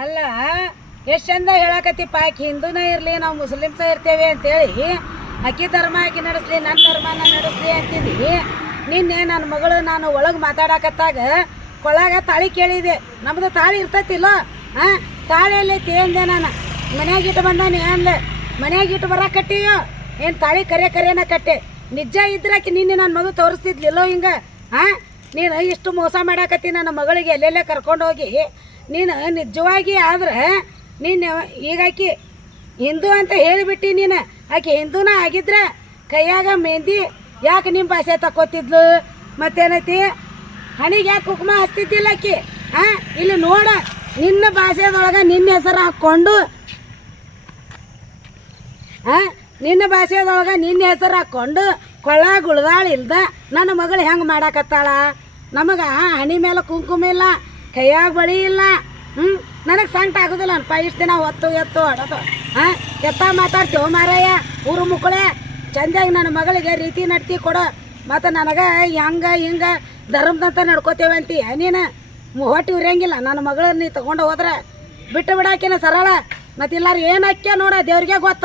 ಅಲ್ಲ ಎಷ್ಟು ಚಂದ ಹೇಳಕತ್ತಿಪ್ಪ, ಆಕಿ ಹಿಂದೂನ ಇರಲಿ ನಾವು ಮುಸ್ಲಿಮ್ಸ ಇರ್ತೇವೆ ಅಂತೇಳಿ ಅಕ್ಕಿ ಧರ್ಮ ಆಕಿ ನಡೆಸ್ಲಿ ನನ್ನ ಧರ್ಮ ನಾನು ನಡೆಸ್ಲಿ ಅಂತಿದ್ದಿ. ನಿನ್ನೆ ನನ್ನ ಮಗಳು ನಾನು ಒಳಗೆ ಮಾತಾಡಕತ್ತಾಗ ಕೊಳಗ ತಾಳಿ ಕೇಳಿದೆ. ನಮ್ಮದು ತಾಳಿ ಇರ್ತೈತಿಲ್ಲ, ಹಾಂ ತಾಳಿಯಲ್ಲಿ ತೇಂದೆ ನಾನು ಮನ್ಯಾಗ ಇಟ್ಟು ಬಂದಾನೆ ಅಂದೆ. ಮನ್ಯಾಗ ಇಟ್ಟು ಬರಕಟ್ಟಿಯೋ ಏನು ತಾಳಿ ಕರೆನ ಕಟ್ಟೆ. ನಿಜ ಇದ್ರಾಕಿ ನಿನ್ನೆ ನನ್ನ ಮಗು ತೋರಿಸ್ತಿದ್ಲಿಲ್ಲೋ ಹಿಂಗೆ. ಹಾಂ ನೀನು ಇಷ್ಟು ಮೋಸ ಮಾಡಾಕತ್ತಿ ನನ್ನ ಮಗಳಿಗೆ ಎಲ್ಲೆಲ್ಲೇ ಕರ್ಕೊಂಡೋಗಿ. ನೀನು ನಿಜವಾಗಿ ಆದ್ರೆ ನೀನು ಈಗಾಕಿ ಹಿಂದೂ ಅಂತ ಹೇಳಿಬಿಟ್ಟು ನೀನು ಆಕೆ ಹಿಂದೂನ ಆಗಿದ್ರೆ ಕೈಯಾಗ ಮೆಹಂದಿ ಯಾಕೆ ನಿಮ್ಮ ಭಾಷೆ ತಕ್ಕೋತಿದ್ಲು? ಮತ್ತೇನೈತಿ ಹಣಿಗೆ ಯಾಕೆ ಕುಕ್ಮ ಹಚ್ತಿದ್ದಿಲ್ಲ ಆಕಿ? ಹಾಂ ಇಲ್ಲಿ ನೋಡ ನಿನ್ನ ಭಾಷೆದೊಳಗೆ ನಿನ್ನ ಹೆಸರು ಹಾಕ್ಕೊಂಡು, ಹಾಂ ನಿನ್ನ ಭಾಷೆದೊಳಗೆ ನಿನ್ನ ಹೆಸರು ಹಾಕ್ಕೊಂಡು ಕೊಳ್ಳ ಗುಳ್ದಾಳ ಇಲ್ದ ನನ್ನ ಮಗಳು ಹೆಂಗೆ ಮಾಡಾಕತ್ತಾಳ? ನಮಗೆ ಹಣಿ ಮೇಲೆ ಕುಂಕುಮ ಇಲ್ಲ, ಕೈಯಾಗ ಬಳಿ ಇಲ್ಲ. ನನಗೆ ಸಂಟ ಆಗೋದಿಲ್ಲ ಅನ್ಪ ಇಷ್ಟು ದಿನ ಹೊತ್ತು ಎತ್ತು ಹೊಡೋದು. ಹಾಂ ಎತ್ತ ಮಾತಾಡ್ತೀವಿ ಮಾರಯ್ಯ ಊರು ಮುಕ್ಕಳೆ ಚಂದಾಗಿ ನನ್ನ ಮಗಳಿಗೆ ರೀತಿ ನಡ್ತಿ ಕೊಡು. ಮತ್ತು ನನಗೆ ಹಂಗೆ ಹಿಂಗೆ ಧರ್ಮದಂತ ನಡ್ಕೋತೇವೆ ಅಂತೀಯ ನೀನು. ಹೊಟ್ಟೆ ಉರಿಯಂಗಿಲ್ಲ ನನ್ನ ಮಗಳನ್ನ ನೀ ತೊಗೊಂಡು ಹೋದ್ರೆ ಬಿಟ್ಟು ಬಿಡಾಕಿನ ಸರಳ. ಮತ್ತು ಎಲ್ಲಾರು ಏನು ಹಾಕ್ಯ ನೋಡ ದೇವ್ರಿಗೆ ಗೊತ್ತ.